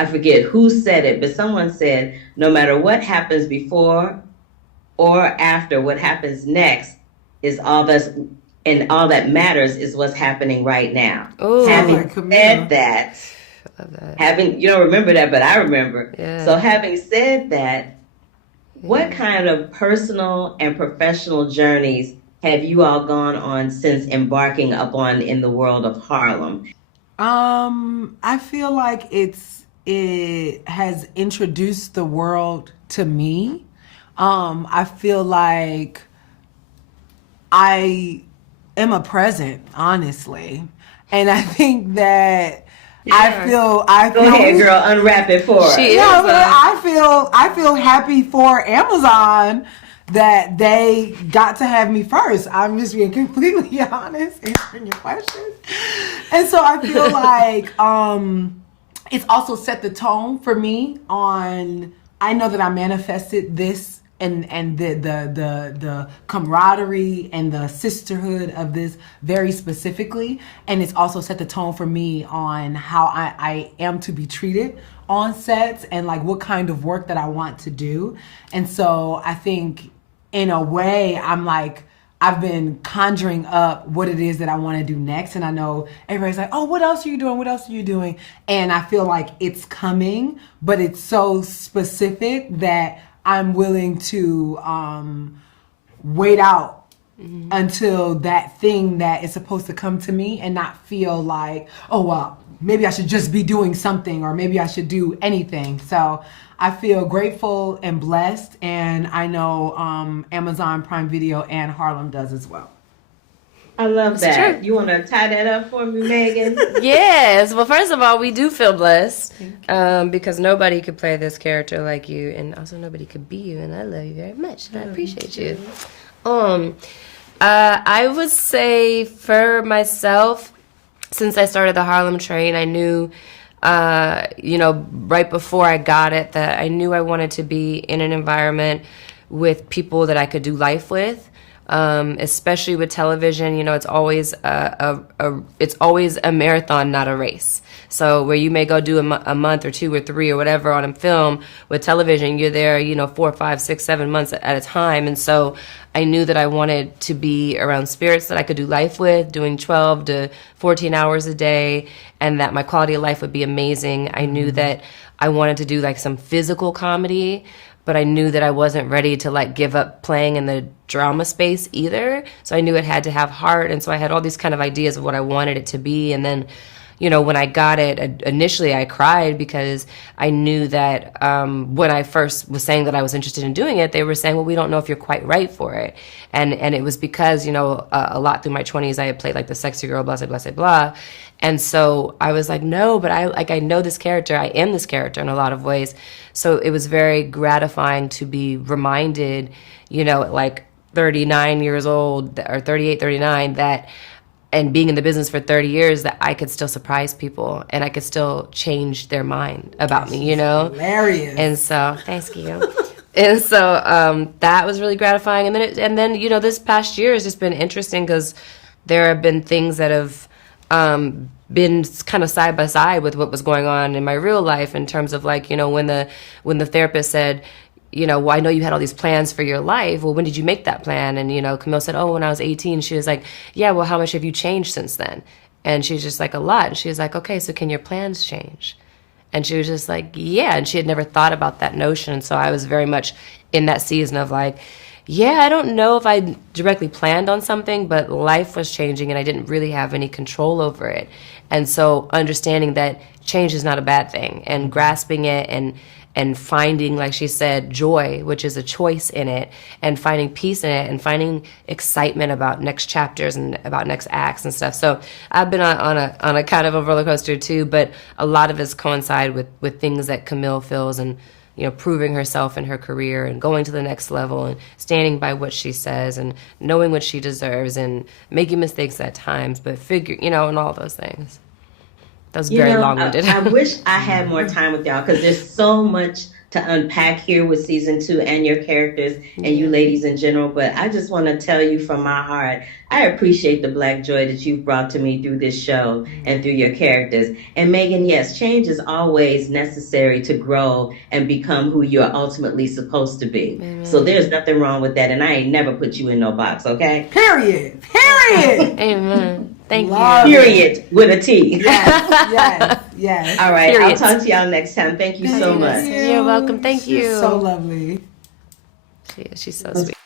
I forget who said it, but someone said, no matter what happens before or after, what happens next is all that matters is what's happening right now. Oh, Having said that, I love that. having, you don't remember that, but I remember. Yeah. So having said that, what kind of personal and professional journeys have you all gone on since embarking upon in the world of Harlem? I feel like it has introduced the world to me. I feel like I am a present, honestly. And I think that I feel Go ahead, girl, unwrap it for us. She is. no, but I feel happy for Amazon that they got to have me first. I'm just being completely honest, answering your questions. And so I feel like it's also set the tone for me on, I know that I manifested this and the camaraderie and the sisterhood of this very specifically, and it's also set the tone for me on how I am to be treated on sets and like what kind of work that I want to do. And so I think in a way I'm like, I've been conjuring up what it is that I want to do next. And I know everybody's like, oh, what else are you doing? What else are you doing? And I feel like it's coming, but it's so specific that I'm willing to wait out until that thing that is supposed to come to me and not feel like, oh, well, maybe I should just be doing something or maybe I should do anything. So I feel grateful and blessed, and I know Amazon Prime Video and Harlem does as well. I love That's that. true. You want to tie that up for me, Meagan? Yes. Well, first of all, we do feel blessed because nobody could play this character like you, and also nobody could be you. And I love you very much, and I appreciate you. I would say for myself, since I started the Harlem Train, I knew, right before I got it, that I knew I wanted to be in an environment with people that I could do life with. Especially with television, it's always it's always a marathon, not a race. So where you may go do a month or 2 or 3 or whatever on a film, with television, you're there, 4, 5, 6, 7 months at a time. And so I knew that I wanted to be around spirits that I could do life with, doing 12 to 14 hours a day, and that my quality of life would be amazing. I knew that I wanted to do like some physical comedy, but I knew that I wasn't ready to like give up playing in the drama space either. So I knew it had to have heart. And so I had all these kind of ideas of what I wanted it to be. And then, when I got it, initially I cried because I knew that when I first was saying that I was interested in doing it, they were saying, well, we don't know if you're quite right for it. And it was because, a lot through my 20s, I had played like the sexy girl, blah, blah, blah, blah. And so I was like, no, but I know this character. I am this character in a lot of ways. So it was very gratifying to be reminded, like 39 years old or 38, 39, that, and being in the business for 30 years, that I could still surprise people and I could still change their mind about me, Hilarious. And so, thanks, you. And so that was really gratifying. And then this past year has just been interesting because there have been things that have been kind of side by side with what was going on in my real life, in terms of like, when the therapist said, well, I know you had all these plans for your life. Well, when did you make that plan? And, Camille said, oh, when I was 18. She was like, yeah, well, how much have you changed since then? And she was just like, a lot. And she was like, okay, so can your plans change? And she was just like, yeah. And she had never thought about that notion. So I was very much in that season of like, yeah, I don't know if I directly planned on something, but life was changing and I didn't really have any control over it. And so understanding that change is not a bad thing, and grasping it and finding, like she said, joy, which is a choice in it, and finding peace in it, and finding excitement about next chapters and about next acts and stuff. So I've been on a kind of a roller coaster too, but a lot of it's coincide with things that Camille feels, and proving herself in her career and going to the next level and standing by what she says and knowing what she deserves and making mistakes at times, but and all those things. That was very long-winded. I wish I had more time with y'all because there's so much to unpack here with season 2 and your characters and you ladies in general. But I just want to tell you from my heart, I appreciate the Black joy that you've brought to me through this show and through your characters. And Meagan, yes, change is always necessary to grow and become who you're ultimately supposed to be. Amen. So there's nothing wrong with that. And I ain't never put you in no box, okay? Period. Amen. Thank Love you. Period with a T. Yes. All right. Period. I'll talk to y'all next time. Thank you so much. You're welcome. Thank you. So lovely. She's so sweet.